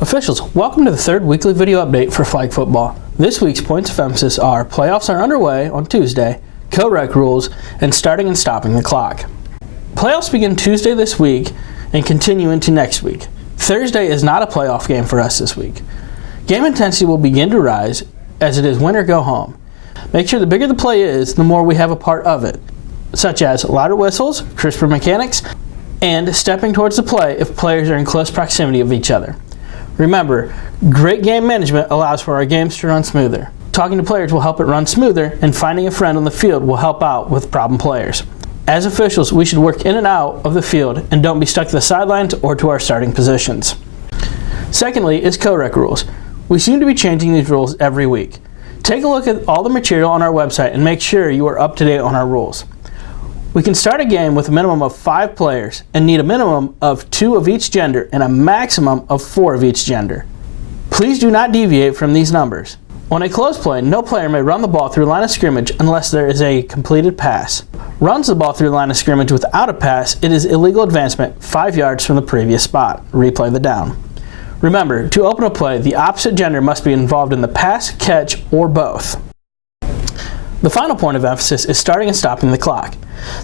Officials, welcome to the third weekly video update for flag football. This week's points of emphasis are playoffs are underway on Tuesday, co-rec rules, and starting and stopping the clock. Playoffs begin Tuesday this week and continue into next week. Thursday is not a playoff game for us this week. Game intensity will begin to rise as it is win or go home. Make sure the bigger the play is, the more we have a part of it, such as louder whistles, crisper mechanics, and stepping towards the play if players are in close proximity of each other. Remember, great game management allows for our games to run smoother. Talking to players will help it run smoother, and finding a friend on the field will help out with problem players. As officials, we should work in and out of the field and don't be stuck to the sidelines or to our starting positions. Secondly is co-rec rules. We seem to be changing these rules every week. Take a look at all the material on our website and make sure you are up to date on our rules. We can start a game with a minimum of 5 players and need a minimum of 2 of each gender and a maximum of 4 of each gender. Please do not deviate from these numbers. On a close play, no player may run the ball through line of scrimmage unless there is a completed pass. Runs the ball through the line of scrimmage without a pass, it is illegal advancement 5 yards from the previous spot. Replay the down. Remember, to open a play, the opposite gender must be involved in the pass, catch, or both. The final point of emphasis is starting and stopping the clock.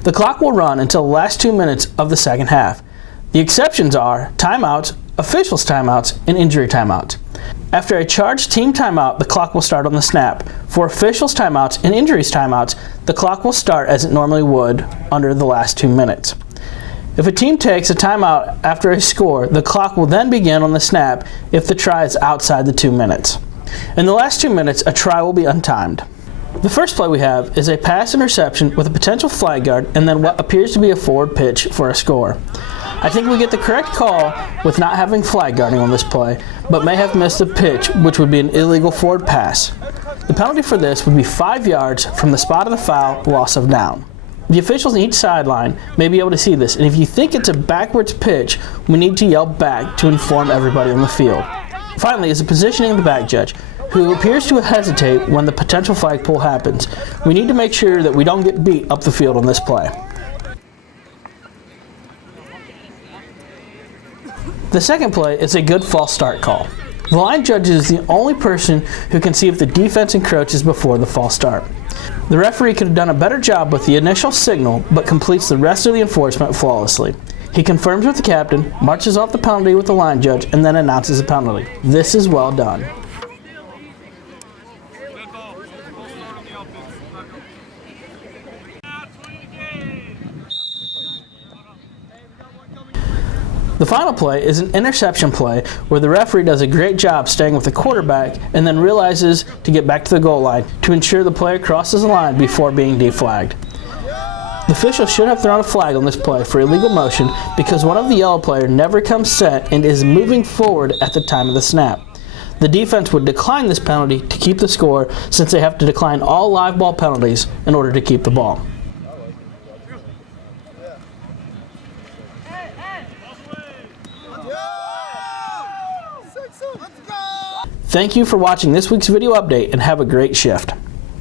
The clock will run until the last 2 minutes of the second half. The exceptions are timeouts, officials timeouts, and injury timeouts. After a charged team timeout, the clock will start on the snap. For officials timeouts and injuries timeouts, the clock will start as it normally would under the last 2 minutes. If a team takes a timeout after a score, the clock will then begin on the snap if the try is outside the 2 minutes. In the last 2 minutes, a try will be untimed. The first play we have is a pass interception with a potential flag guard and then what appears to be a forward pitch for a score. I think we get the correct call with not having flag guarding on this play, but may have missed the pitch, which would be an illegal forward pass. The penalty for this would be 5 yards from the spot of the foul, loss of down. The officials on each sideline may be able to see this, and if you think it's a backwards pitch, we need to yell back to inform everybody on the field. Finally is the positioning of the back judge, who appears to hesitate when the potential flag pull happens. We need to make sure that we don't get beat up the field on this play. The second play is a good false start call. The line judge is the only person who can see if the defense encroaches before the false start. The referee could have done a better job with the initial signal, but completes the rest of the enforcement flawlessly. He confirms with the captain, marches off the penalty with the line judge, and then announces the penalty. This is well done. The final play is an interception play where the referee does a great job staying with the quarterback and then realizes to get back to the goal line to ensure the player crosses the line before being deflagged. The official should have thrown a flag on this play for illegal motion because one of the yellow players never comes set and is moving forward at the time of the snap. The defense would decline this penalty to keep the score since they have to decline all live ball penalties in order to keep the ball. Thank you for watching this week's video update and have a great shift.